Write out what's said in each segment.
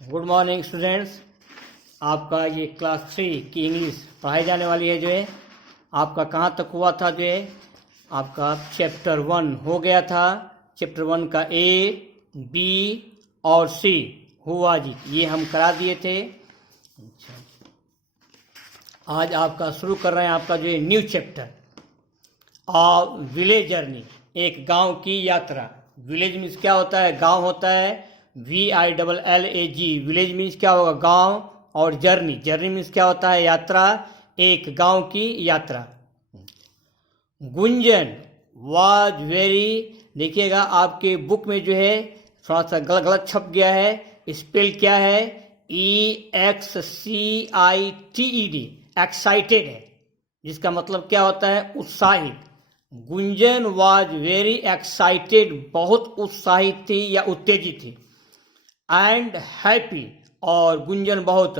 Good morning students. आपका ये class 3 की इंग्लिश पढ़ाई जाने वाली है। जो है आपका कहाँ तक हुआ था? जो है आपका चैप्टर 1 हो गया था। चैप्टर 1 का ए, बी और सी हुआ जी, ये हम करा दिए थे। अच्छा, आज आपका शुरू कर रहे हैं आपका जो है न्यू चैप्टर और विलेज जर्नी, एक गांव की यात्रा। विलेज मीन्स क्या होता है? गांव होता है। VILLAG, विलेज मीन्स क्या होगा? गांव। और जर्नी, जर्नी मीन्स क्या होता है? यात्रा, एक गांव की यात्रा। गुंजन वाज वेरी, देखिएगा आपके बुक में जो है थोड़ा सा गलत गलत छप गया है। स्पेल क्या है? EXCITED, एक्साइटेड है, जिसका मतलब क्या होता है? उत्साहित। गुंजन वाज वेरी एक्साइटेड, बहुत उत्साहित थी या उत्तेजित थी। एंड हैप्पी, और गुंजन बहुत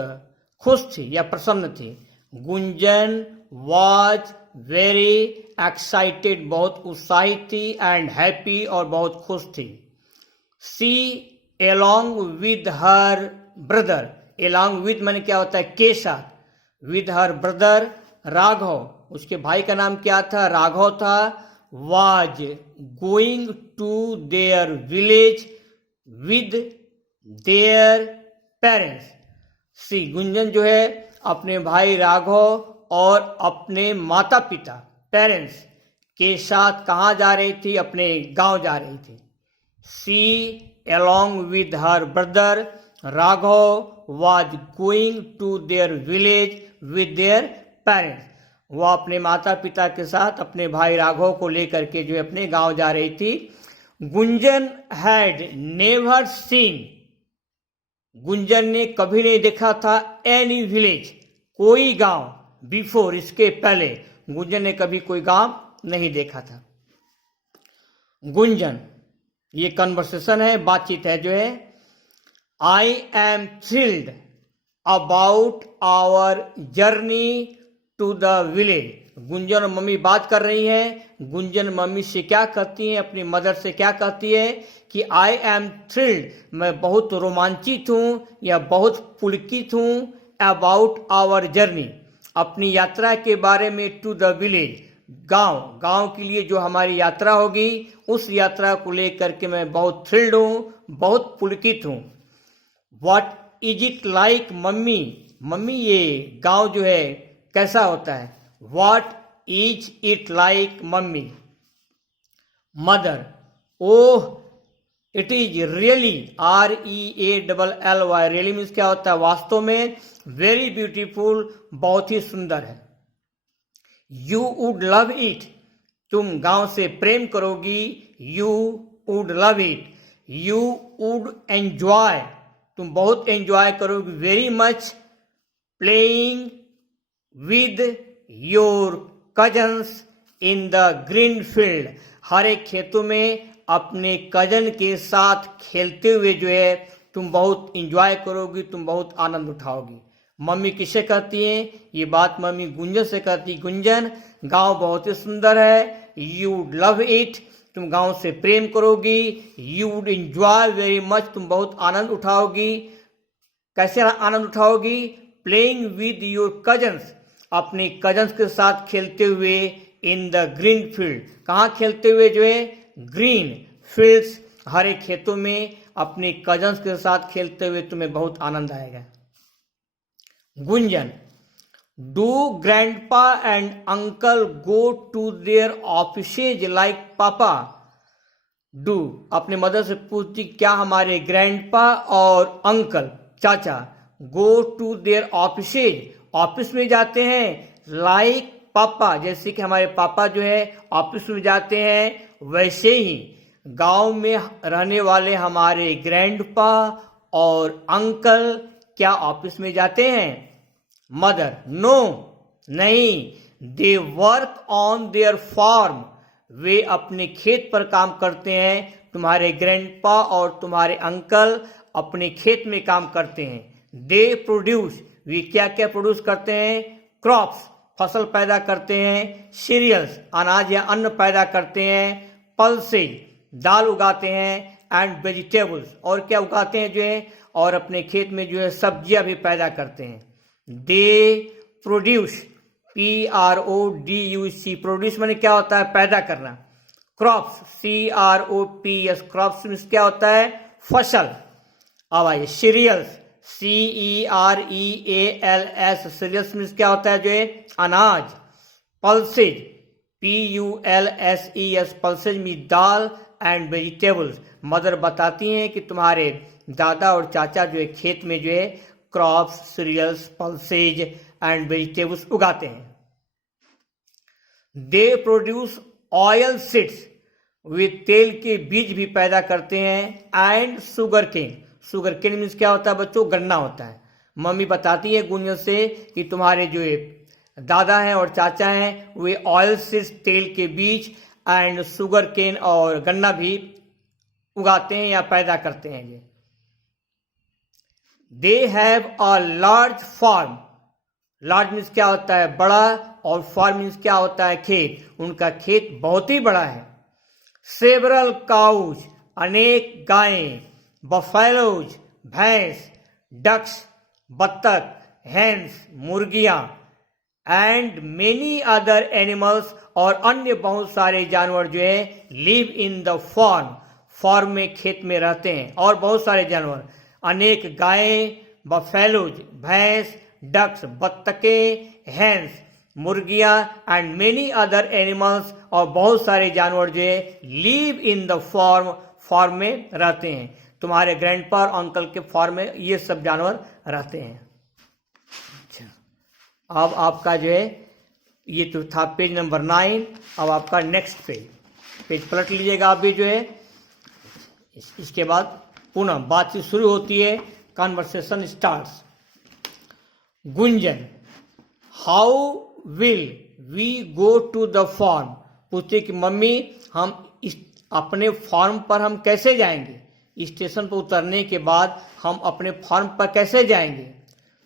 खुश थी या प्रसन्न थी। गुंजन वाज वेरी एक्साइटेड, बहुत उत्साहित थी। एंड हैप्पी, और बहुत खुश थी। She along with her brother, along with माने क्या होता है? के साथ। विद हर ब्रदर राघव, उसके भाई का नाम क्या था? राघव था। Was going to their village with their parents. She, Gunjan जो है अपने भाई राघव और अपने माता पिता पेरेंट्स के साथ कहाँ जा रही थी? अपने गांव जा रही थी। She along with her brother Raghav was going to their village with their parents. वो अपने माता पिता के साथ अपने भाई राघव को लेकर के जो है अपने गांव जा रही थी। Gunjan had never seen, Gunjan ने कभी नहीं देखा था एनी विलेज, कोई गांव। बिफोर, इसके पहले गुंजन ने कभी कोई गांव नहीं देखा था। गुंजन, ये कन्वर्सेशन है, बातचीत है जो है। I am thrilled about our journey to the village. Gunjan और मम्मी बात कर रही हैं। गुंजन मम्मी से क्या कहती है? अपनी मदर से क्या कहती है? कि आई एम थ्रिल्ड, मैं बहुत रोमांचित हूँ या बहुत पुलकित हूँ। अबाउट आवर जर्नी, अपनी यात्रा के बारे में। टू द विलेज, गांव, गांव के लिए जो हमारी यात्रा होगी, उस यात्रा को लेकर के मैं बहुत थ्रिल्ड हूँ, बहुत पुलकित हूँ। What is it like mummy, mummy ये गांव जो है कैसा होता है? What is it like mummy. Mother, oh it is really, REALLY, really means क्या होता है? वास्तव में। वेरी ब्यूटीफुल, बहुत ही सुंदर है। यू वुड लव इट, तुम गांव से प्रेम करोगी। You would love it. You would enjoy, तुम बहुत एंजॉय करोगी। Very much playing with your cousins in the green field, हरे खेतों में अपने कजन के साथ खेलते हुए जो है तुम बहुत इंजॉय करोगी, तुम बहुत आनंद उठाओगी। मम्मी किससे कहती हैं? ये बात मम्मी गुंजन से कहती। गुंजन, गांव बहुत ही सुंदर है। यू वुड लव इट, तुम गांव से प्रेम करोगी। You would enjoy very much, तुम बहुत आनंद उठाओगी। कैसे आनंद उठाओगी? प्लेइंग विद योर कजन्स, अपने कजन्स के साथ खेलते हुए। इन द ग्रीन फील्ड, कहाँ खेलते हुए? जो है ग्रीन फील्ड्स, हरे खेतों में अपने कजन्स के साथ खेलते हुए तुम्हें बहुत आनंद आएगा। Gunjan, do grandpa and uncle go to their offices like papa. Do, अपने मदर से पूछती क्या हमारे ग्रैंडपा और अंकल, चाचा, go to their offices, office में जाते हैं। लाइक पापा, जैसे कि हमारे पापा जो है ऑफिस में जाते हैं, वैसे ही गांव में रहने वाले हमारे ग्रैंडपा और अंकल क्या ऑफिस में जाते हैं? मदर, नो, नहीं। They work on their farm, वे अपने खेत पर काम करते हैं। तुम्हारे ग्रैंडपा और तुम्हारे अंकल अपने खेत में काम करते हैं। दे प्रोड्यूस, वे क्या क्या प्रोड्यूस करते हैं? क्रॉप्स, फसल पैदा करते हैं। सीरियल्स, अनाज या अन्न पैदा करते हैं। पल्सेज, दाल उगाते हैं। एंड वेजिटेबल्स, और क्या उगाते हैं जो है? और अपने खेत में जो है सब्जियां भी पैदा करते हैं। दे प्रोड्यूस, PRODUC, प्रोड्यूस माने क्या होता है, पैदा करना। क्रॉप्स, CROPS, क्रॉप्स मीन्स क्या होता है, फसल। अब आइए सीरियल्स, CEREALS, सीरियल्स मीन्स क्या होता है, जो है अनाज। Pulses, PULSES, pulses means dal and vegetables. Mother बताती हैं कि तुम्हारे दादा और चाचा जो है खेत में जो है crops, cereals, pulses and vegetables उगाते हैं। दे प्रोड्यूस ऑयल सीड्स, वे तेल के बीज भी पैदा करते हैं। And sugar cane, sugar cane means क्या होता है बच्चों, गन्ना होता है। मम्मी बताती है गुंजन से कि तुम्हारे जो दादा हैं और चाचा हैं वे ऑयल सीड्स, तेल के बीज, एंड शुगर केन और गन्ना भी उगाते हैं या पैदा करते हैं। ये they have a large farm, large means क्या होता है, बड़ा, और फार्म मीन्स क्या होता है, खेत। उनका खेत बहुत ही बड़ा है। सेवरल काउज, अनेक गायें। बफेलोज, भैंस। डक्स, बत्तख। हेन्स, मुर्गियां। एंड मेनी अदर एनिमल्स, और अन्य बहुत सारे जानवर जो है live in the farm, farm में, खेत में रहते हैं। और बहुत सारे जानवर, अनेक गायें, बफेलोज भैंस, डक्स बत्तखें, हेन्स मुर्गियां, एंड मेनी अदर एनिमल्स, और बहुत सारे जानवर जो है live in the farm, farm में रहते हैं। तुम्हारे ग्रैंडपा और अंकल के फार्म में ये सब जानवर रहते हैं। अच्छा, अब आपका जो है ये तो था पेज नंबर 9। अब आपका नेक्स्ट पेज पलट लीजिएगा आप भी जो है। इसके बाद पुनः बातचीत शुरू होती है, conversation starts. Gunjan, how will we go to the farm, पूछते कि मम्मी हम अपने फार्म पर हम कैसे जाएंगे, स्टेशन पर उतरने के बाद हम अपने फार्म पर कैसे जाएंगे।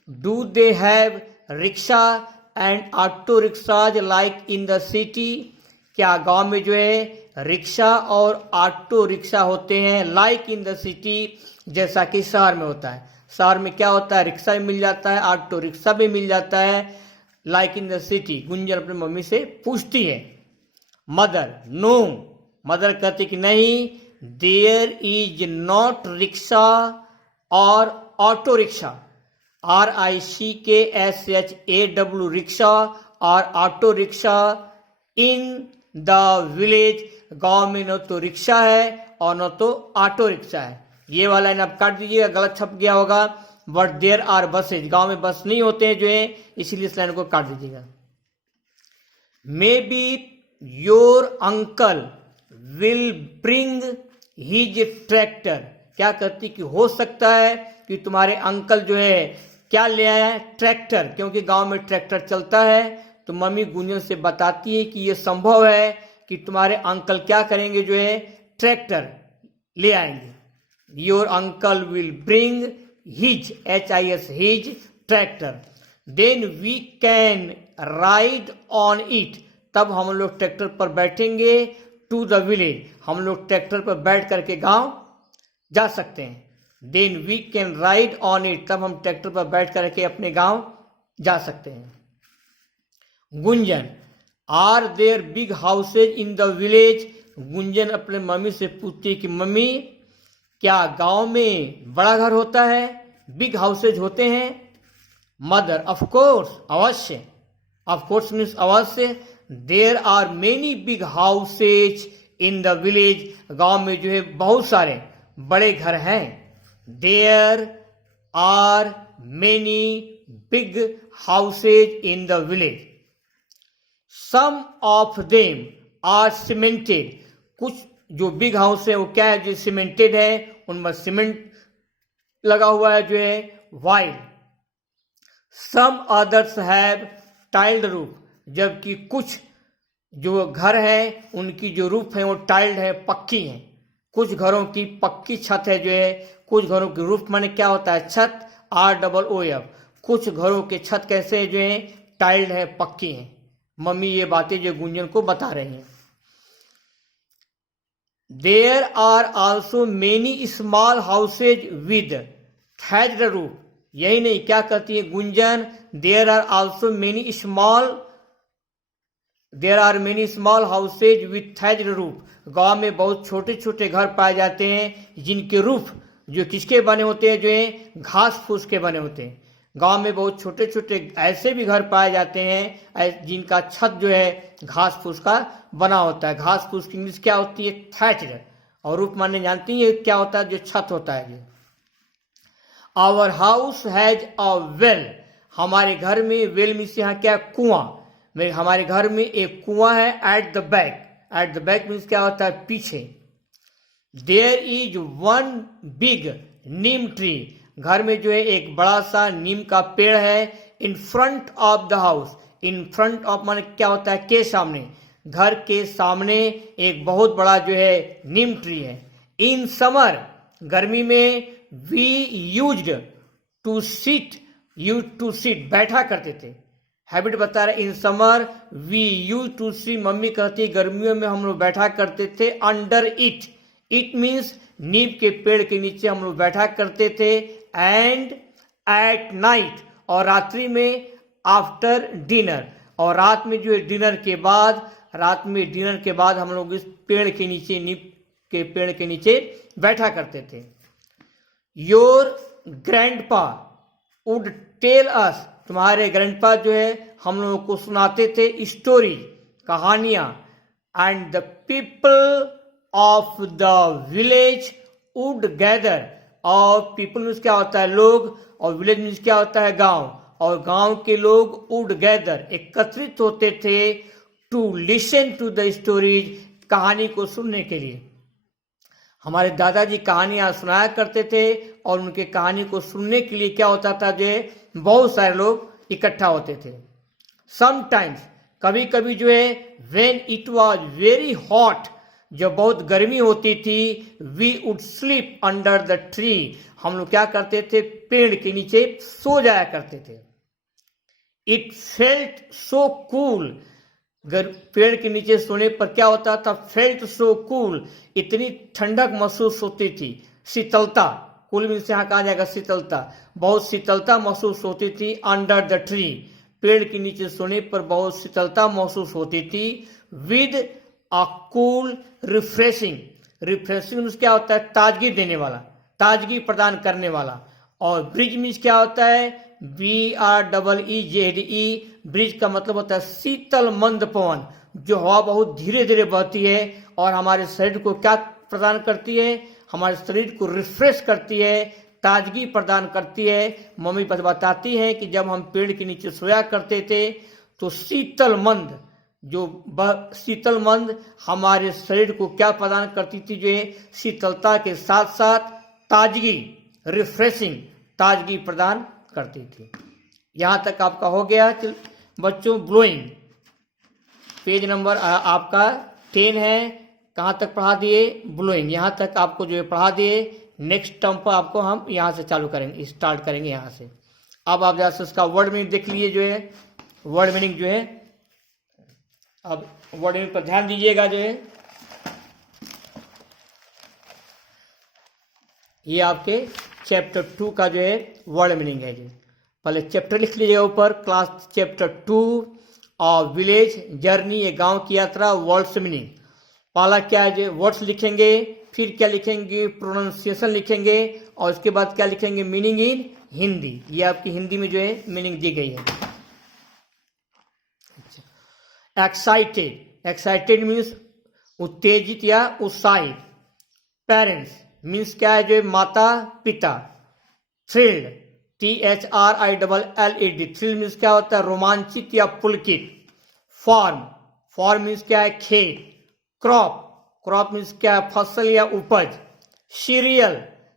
Do they have rickshaw and auto rickshaws like in the city, क्या गांव में जो है रिक्शा और ऑटो रिक्शा होते हैं, लाइक इन द सिटी, जैसा कि शहर में होता है। शहर में क्या होता है, रिक्शा भी मिल जाता है, ऑटो रिक्शा भी मिल जाता है, like in the city. Gunjan अपनी मम्मी से पूछती है। मदर, नो, मदर कहती कि नहीं, देयर इज नॉट रिक्शा और ऑटो रिक्शा, RICKSHAW, रिक्शा और auto rickshaw in the village, गांव में न तो रिक्शा है और न तो ऑटो रिक्शा है। ये वाला लाइन आप काट दीजिएगा, गलत छप गया होगा। बट देयर आर बसेज, गांव में बस नहीं होते हैं जो है, इसलिए इस लाइन को काट दीजिएगा। May be your uncle will bring his tractor, क्या कहती कि हो सकता है कि तुम्हारे अंकल जो है क्या ले आए, ट्रैक्टर, क्योंकि गांव में ट्रैक्टर चलता है। तो मम्मी गुंजन से बताती है कि यह संभव है कि तुम्हारे अंकल क्या करेंगे, जो है ट्रैक्टर ले आएंगे। Your uncle will bring his, HIS, his tractor. Then we can ride on it, तब हम लोग ट्रैक्टर पर बैठेंगे। टू द विलेज, हम लोग ट्रैक्टर पर बैठ करके गांव जा सकते हैं। Then we can ride on it, तब हम ट्रैक्टर पर बैठ करके अपने गांव जा सकते हैं। Gunjan, are there big houses in the village, Gunjan अपने मम्मी से पूछती है कि मम्मी क्या गांव में बड़ा घर होता है, बिग हाउसेज होते हैं। मदर, ऑफ कोर्स, अवश्य, ऑफ कोर्स मीन्स अवश्य। There are many big houses in the village, गांव में जो है बहुत सारे बड़े घर हैं। There are many big houses in the village, some of them are cemented, कुछ जो बिग हाउस है वो क्या है, जो सीमेंटेड है, उनमें सीमेंट लगा हुआ है जो है wide. Some others have tiled roof, जबकि कुछ जो घर है उनकी जो रूफ है वो टाइल्ड है, पक्की है। कुछ घरों की पक्की छत है जो है, कुछ घरों की रूफ माने क्या होता है, छत, ROOF। कुछ घरों के छत कैसे है, जो है टाइल्ड है, पक्की है। मम्मी ये बातें जो गुंजन को बता रही हैं। There are also many small houses with thatched roof. यही नहीं, क्या कहती है Gunjan, there are many small houses with thatched roof. गांव में बहुत छोटे छोटे घर पाए जाते हैं जिनके रूफ जो किसके बने होते हैं, जो है घास फूस के बने होते हैं। गांव में बहुत छोटे छोटे ऐसे भी घर पाए जाते हैं जिनका छत जो है घास फूस का बना होता है। घास फूस की इंग्लिश क्या होती है, थैच्ड। और रूफ माने जानती है क्या होता है, जो छत होता है। Our house has a well. हमारे घर में, वेल मीन्स यहाँ क्या, कुआं। हमारे घर में एक कुआं है at the back. At the back means क्या होता है, पीछे। There is one big neem tree. घर में जो है एक बड़ा सा नीम का पेड़ है। In front of the house. In front of माने क्या होता है, के सामने। घर के सामने एक बहुत बड़ा जो है नीम ट्री है। इन समर, गर्मी में, वी यूज्ड टू सिट, बैठा करते थे। हैबिट बता रहे, in summer we use to sit, mummy कहती गर्मियों में हम लोग बैठा करते थे under it. It means neem के पेड़ के नीचे हम लोग बैठा करते थे। एंड एट नाइट, और रात्रि में, आफ्टर डिनर, और रात में जो है डिनर के बाद हम लोग इस पेड़ के नीचे, नीम के पेड़ के नीचे बैठा करते थे। Your grandpa would tell us, तुम्हारे ग्रैंडपा जो है हम लोगों को सुनाते थे स्टोरी, कहानियां। And the people of the village would gather, और पीपल मीन्स क्या होता है, लोग, और विलेज मीन्स क्या होता है, गांव, और गांव के लोग वुड गैदर, एकत्रित होते थे, to listen to the stories, कहानी को सुनने के लिए। हमारे दादाजी कहानियां सुनाया करते थे, और उनके कहानी को सुनने के लिए क्या होता था, जो बहुत सारे लोग इकट्ठा होते थे। समटाइम्स, कभी कभी जो है, when it was very hot, जब बहुत गर्मी होती थी, we would sleep under the tree, हम लोग क्या करते थे, पेड़ के नीचे सो जाया करते थे। इट फेल्ट सो कूल, पेड़ के नीचे सोने पर क्या होता था, फेल्ट सो कूल, इतनी ठंडक महसूस होती थी। शीतलता, कूल मीन्स यहाँ कहा जाएगा शीतलता, बहुत शीतलता महसूस होती थी। अंडर द ट्री, पेड़ के नीचे सोने पर बहुत शीतलता महसूस होती थी। With a cool refreshing, refreshing means क्या होता है, ताजगी देने वाला, ताजगी प्रदान करने वाला। और ब्रिज मीन्स क्या होता है, BREEZE, ब्रिज का मतलब होता है शीतल मंद पवन, जो हवा बहुत धीरे धीरे बहती है और हमारे शरीर को क्या प्रदान करती है, हमारे शरीर को रिफ्रेश करती है, ताजगी प्रदान करती है। मम्मी बताती हैं कि जब हम पेड़ के नीचे सोया करते थे तो शीतल मंद हमारे शरीर को क्या प्रदान करती थी, जो है शीतलता के साथ साथ ताजगी, रिफ्रेशिंग, ताजगी प्रदान करती थी। यहां तक आपका हो गया बच्चों। ब्लोइंग, पेज नंबर आपका 10 है। कहां तक पढ़ा दिए, ब्लोइंग, यहां तक आपको जो है पढ़ा दिए। नेक्स्ट टर्म पर आपको हम यहां से चालू करेंगे, स्टार्ट करेंगे यहां से। अब आप जैसे उसका वर्ड मीनिंग देख लीजिए, जो है वर्ड मीनिंग जो है, अब वर्ड मीनिंग पर ध्यान दीजिएगा। जो है ये आपके चैप्टर 2 का जो है वर्ड मीनिंग है। जी पहले चैप्टर लिख लीजिएगा ऊपर, क्लास चैप्टर 2 और विलेज जर्नी, ये गांव की यात्रा, वर्ड्स मीनिंग। पहला क्या है, जो वर्ड्स लिखेंगे, फिर क्या लिखेंगे, प्रोनाउंसिएशन लिखेंगे, और उसके बाद क्या लिखेंगे, मीनिंग इन हिंदी। ये आपकी हिंदी में जो है मीनिंग दी गई है। एक्साइटेड, एक्साइटेड मीन्स उत्तेजित या उत्साहित। पेरेंट्स मीन्स क्या है, जो है माता पिता। थ्रिल्ड, THRILLED, थ्रिल मीन्स क्या होता है, रोमांचित या पुलकित। फार्म, फार्म मीन्स क्या है, खेत। क्रॉप, क्रॉप मीन्स क्या है, फसल या उपज। सीरियल,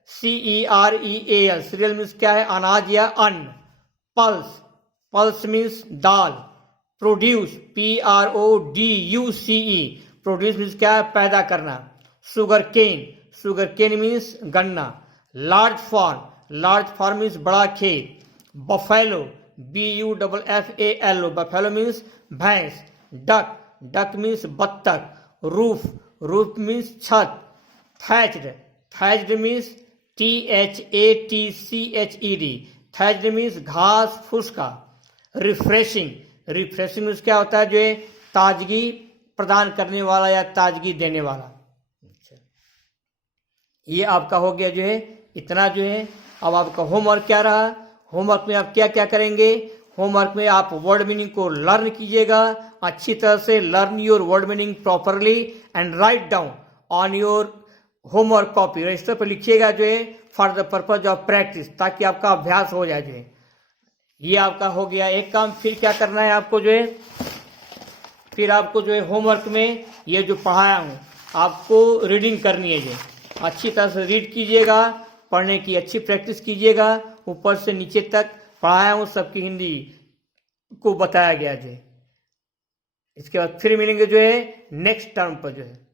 CEREAL, सीरियल मीन्स क्या है, अनाज या अन्न। पल्स, पल्स मीन्स दाल। प्रोड्यूस, PRODUCE, प्रोड्यूस मीन्स क्या है, पैदा करना। Sugar cane, sugar cane means गन्ना। Large farm, large farm means बड़ा खेत। बफेलो, BUFFALO, बफेलो मीन्स भैंस। डक, डक मीन्स बत्तख। रूफ, रूफ मीन्स छत। Thatched, thatched means THATCHED, thatched means घास फूस का। रिफ्रेशिंग, रिफ्रेशिंग मीन्स क्या होता है, जो है ताजगी प्रदान करने वाला या ताजगी देने वाला। ये आपका हो गया जो है इतना जो है। अब आपका होमवर्क क्या रहा, होमवर्क में आप क्या क्या करेंगे, होमवर्क में आप वर्ड मीनिंग को लर्न कीजिएगा अच्छी तरह से। Learn your word meaning properly and write down on your homework copy. Register पर लिखिएगा जो है for the purpose of practice, ताकि आपका अभ्यास हो जाए जो है। ये आपका हो गया एक काम। फिर क्या करना है आपको जो है, फिर आपको जो है होमवर्क में ये जो पढ़ाया हूँ आपको रीडिंग करनी है। जो अच्छी तरह से रीड कीजिएगा, पढ़ने की अच्छी प्रैक्टिस कीजिएगा। ऊपर से नीचे तक पढ़ाया हूँ, सबकी हिंदी को बताया गया जो है। इसके बाद फिर मिलेंगे जो है नेक्स्ट टर्म पर जो है।